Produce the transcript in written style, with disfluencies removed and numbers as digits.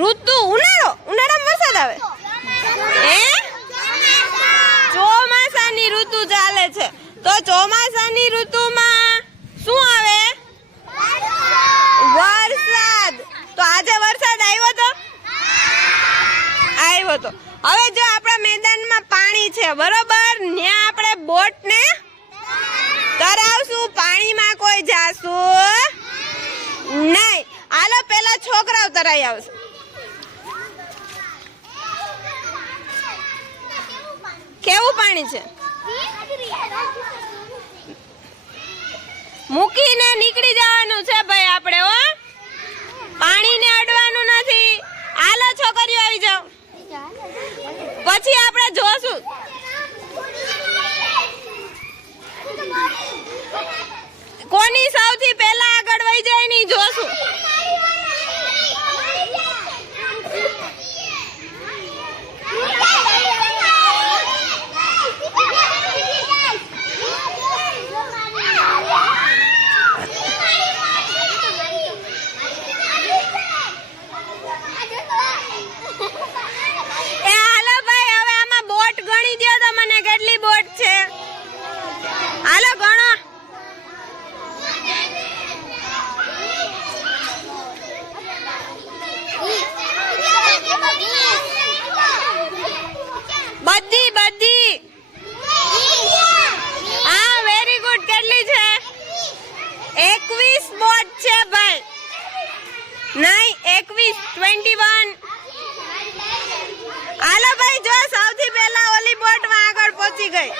ઋતુ ઉનાળો, ઉનાળામાં વરસાદ આવે હે? ચોમાસાની ઋતુ ચાલે છે, તો ચોમાસાની ઋતુમાં શું આવે? વરસાદ. તો આજે વરસાદ આવ્યો તો? આવ્યો તો. હવે જો આપણા મેદાનમાં પાણી છે બરોબર, ત્યાં આપણે બોટ ને તરાવશું, પાણીમાં કોઈ જાશું નહીં. હાલો પેલા છોકરાઓ તરાઈ આવશે. કેવું પાણી છે? મૂકીને નીકળી જવાનું છે ભાઈ આપણે, હો પાણીને અડવાનું નથી. હાલો છોકરીઓ આવી જાઓ, પછી આપણે જોશું. કોની સૌથી પહેલા આગળ વહી જાય ની જોશું. બધી હા, વેરી ગુડ. કેટલી છે? 21 બોટ છે ભાઈ. નહીં 21. હાલો ભાઈ, જો સૌથી પહેલા ઓલી બોટ માં આગળ પહોંચી ગઈ.